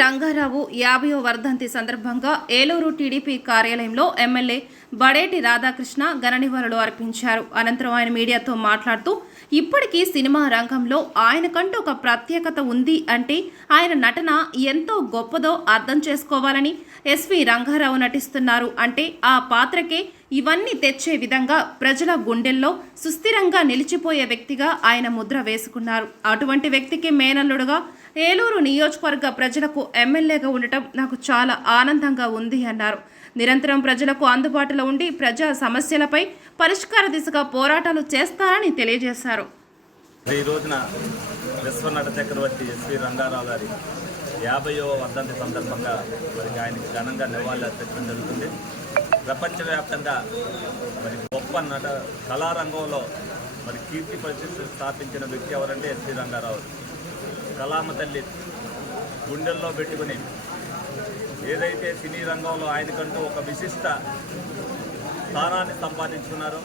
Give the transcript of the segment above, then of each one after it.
రంగారావు యాభయో వర్ధంతి సందర్భంగా ఏలూరు టీడీపీ కార్యాలయంలో ఎమ్మెల్యే బడేటి రాధాకృష్ణ ఘననివాళులు అర్పించారు. అనంతరం ఆయన మీడియాతో మాట్లాడుతూ ఇప్పటికీ సినిమా రంగంలో ఆయనకంటూ ఒక ప్రత్యేకత ఉంది అంటే ఆయన నటన ఎంతో గొప్పదో అర్థం చేసుకోవాలని ఎస్వి రంగారావు నటిస్తున్నారు. అంటే ఆ పాత్రకే ఇవన్నీ తెచ్చే విధంగా ప్రజల గుండెల్లో సుస్థిరంగా నిలిచిపోయే వ్యక్తిగా ఆయన ముద్ర వేసుకున్నారు. అటువంటి వ్యక్తికి మేనల్లుడుగా ఏలూరు నియోజకవర్గ ప్రజలకు ఎమ్మెల్యేగా ఉండటం నాకు చాలా ఆనందంగా ఉంది అన్నారు. నిరంతరం ప్రజలకు అందుబాటులో ఉండి ప్రజా సమస్యలపై పరిష్కార దిశగా పోరాటాలు చేస్తారని తెలియజేశారు. ఈ రోజున విశ్వనట చక్రవర్తి ఎస్వి రంగారావు గారి యాభైవ వర్ధంతి సందర్భంగా మరి ఆయనకి ఘనంగా నివాళులు అర్పించడం జరుగుతుంది. ప్రపంచవ్యాప్తంగా మరి గొప్ప నట కళారంగంలో మరి కీర్తి పరిస్థితులు స్థాపించిన వ్యక్తి ఎవరంటే ఎస్వి రంగారావు. కలామ తల్లి గుండెల్లో పెట్టుకుని ఏదైతే సినీ రంగంలో ఆయనకంటూ ఒక విశిష్ట స్థానాన్ని సంపాదించుకున్నారో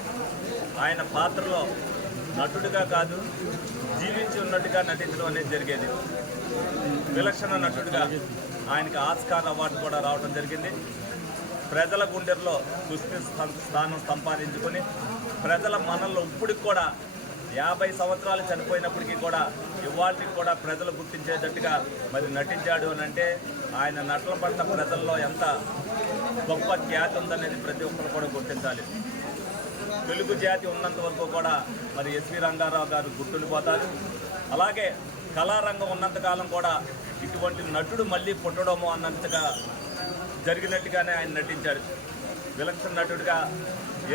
ఆయన పాత్రలో నటుడిగా కాదు జీవించి ఉన్నట్టుగా నటించడం అనేది జరిగేది. విలక్షణ నటుడిగా ఆయనకి ఆస్కార్ అవార్డు కూడా రావడం జరిగింది. ప్రజల గుండెల్లో కుస్తీ స్థానం సంపాదించుకొని ప్రజల మనల్లో ఇప్పటికి కూడా యాభై సంవత్సరాలు చనిపోయినప్పటికీ కూడా ఇవాళకి కూడా ప్రజలు గుర్తించేటట్టుగా మరి నటించాడు అని అంటే ఆయన నటన పట్ల ప్రజల్లో ఎంత గొప్ప ఖ్యాతి ఉందనేది ప్రతి ఒక్కరు కూడా గుర్తించాలి. తెలుగు జాతి ఉన్నంత వరకు కూడా మరి ఎస్వి రంగారావు గారు గుర్తుండిపోతారు అలాగే కళారంగం ఉన్నంతకాలం కూడా ఇటువంటి నటుడు మళ్ళీ పుట్టడము అన్నంతగా జరిగినట్టుగానే ఆయన నటించాడు విలక్షణ నటుడిగా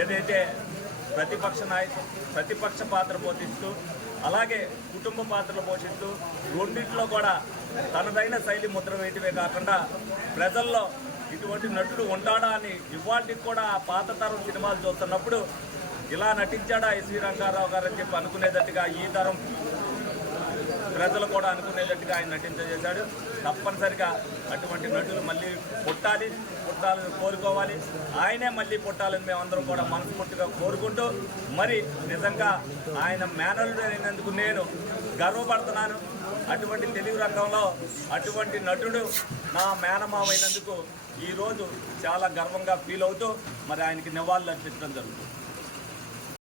ఏదైతే ప్రతిపక్ష నాయకు ప్రతిపక్ష పాత్ర పోషిస్తూ అలాగే కుటుంబ పాత్రలు పోషిస్తూ రెండింటిలో కూడా తనదైన శైలి ముద్ర వేయటమే కాకుండా ప్రజల్లో ఇటువంటి నటుడు ఉంటాడా అని ఇవాళకి కూడా ఆ పాత తరం సినిమాలు చూస్తున్నప్పుడు ఇలా నటించాడా ఎస్వి రంగారావు గారు అని చెప్పి అనుకునేటట్టుగా ఈ తరం ప్రజలు కూడా అనుకునేటట్టుగా ఆయన నటించేశాడు తప్పనిసరిగా అటువంటి నటులు మళ్ళీ పుట్టాలి పుట్టాలని కోరుకోవాలి. ఆయనే మళ్ళీ పుట్టాలని మేమందరం కూడా మనస్ఫూర్తిగా కోరుకుంటూ మరి నిజంగా ఆయన మేనల్లుడు అయినందుకు నేను గర్వపడుతున్నాను. అటువంటి తెలుగు రంగంలో అటువంటి నటుడు నా మేనమామైనందుకు ఈరోజు చాలా గర్వంగా ఫీల్ అవుతూ మరి ఆయనకి నివాళులు అర్పించడం జరుగుతుంది.